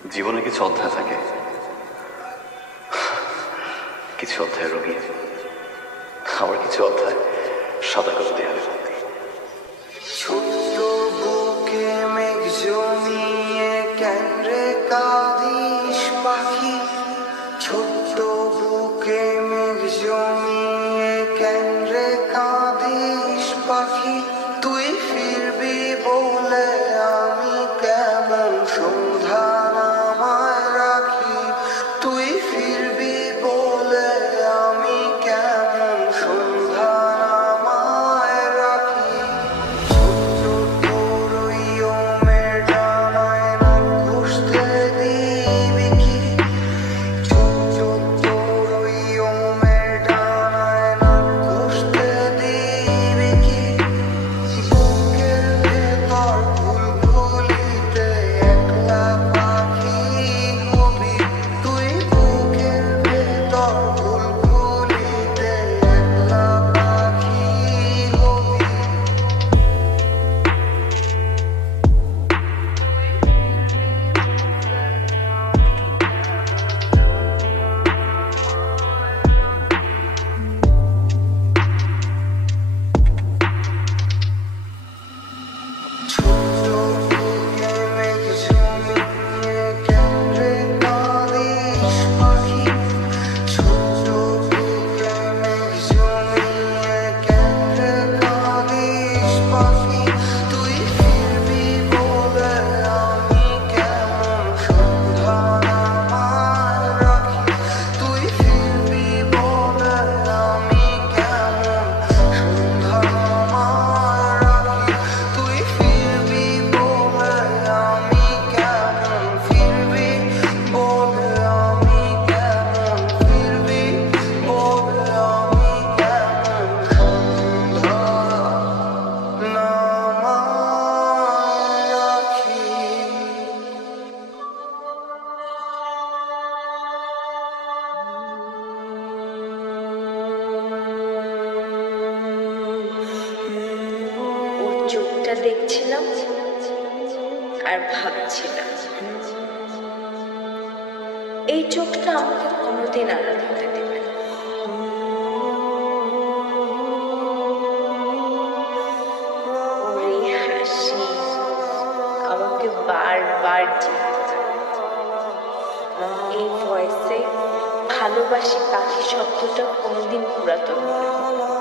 জীবনে কিছু অধ্যায় থাকে, কিছু অধ্যায় রঙিন, আবার কিছু অধ্যায় সাদা কালো দেয়ালে ভর্তি। ছোট্ট বুকে মেঘ জমিয়ে কেন রে কাঁদিস পাখি, ছোট্ট বুকে মেঘ জমিয়ে কেন রে কাঁদিস পাখি, তুই ফিরবি বলে আমি কেমন সন্ধ্যা নামায় রাখি, তুই ফিরবি বলে আমি কেমন সন্ধ্যা নামায় রাখি। ছোট্ট রইয়মের ডানায় না ঘষতে দিবি কি, ছোট্ট রইয়মের ডানায় না ঘষতে দিবি কি, বুকের ভেতর বুলবুলিতে একলা পাখি হবি, তুই বুকের ভেতর বুলবুলিতে একলা পাখি হবি। ছোট্ট বুকে মেঘ জমিয়ে কেন রে কাঁদিস পাখি, ছোট্ট বুকে মেঘ জমিয়ে কেন রে কাঁদিস পাখি, তুই ফিরবি বলে আমি কেমন সন্ধ্যা নামায় রাখি, তুই ফিরবি বলে আমি কেমন সন্ধ্যা নামায় রাখি, তুই ফিরবি বলে আমি কেমন, ফিরবি বলে আমি কেমন, ফিরবি বলে আমি কেমন সন্ধ্যা নামায় রাখি। ওর চোখটা দেখছিলাম আর ভাবছিলাম, এই চোখটা আমাকে কোনোদিন আড়াল হতে দেবে না। ওর এই হাসি আমাকে বারবার চিনতে হবে। এই ভয়েসে ভালোবাসি পাখি শব্দটা কোনোদিন পুরাতন হবে না।